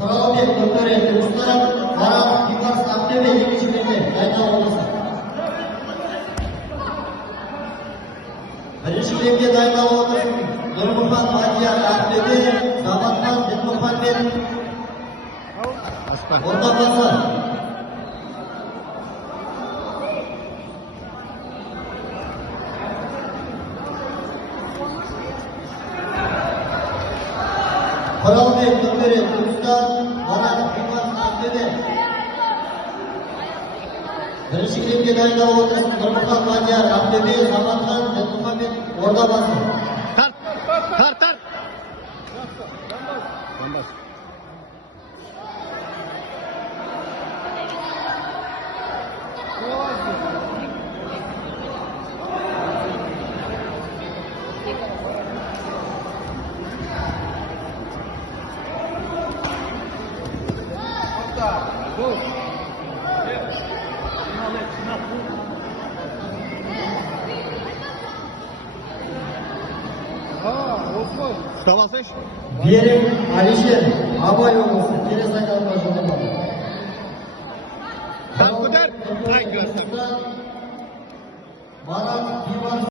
Құралбек Көкөре Түркістан, Марат Бибас Ақтөбе екінші бөлімде дайындал болсын. Бірінші бөлімге дайындал болсын. Нұрмұхан Мадияр Ақтөбе, Заматхан Дінмұхамбет Ордабасы. Құралбек Көкөре Түркістан, Марат Бибас Ақтөбе. Бірінші бөлімге дайындал болсын. Нұрмұхан Мадияр Ақтөбе, Заматхан Дінмұхамбет Ордабасы. Тар. Usta basış. Берік Алишер, Абай облысы, келесі айналымға жолдама.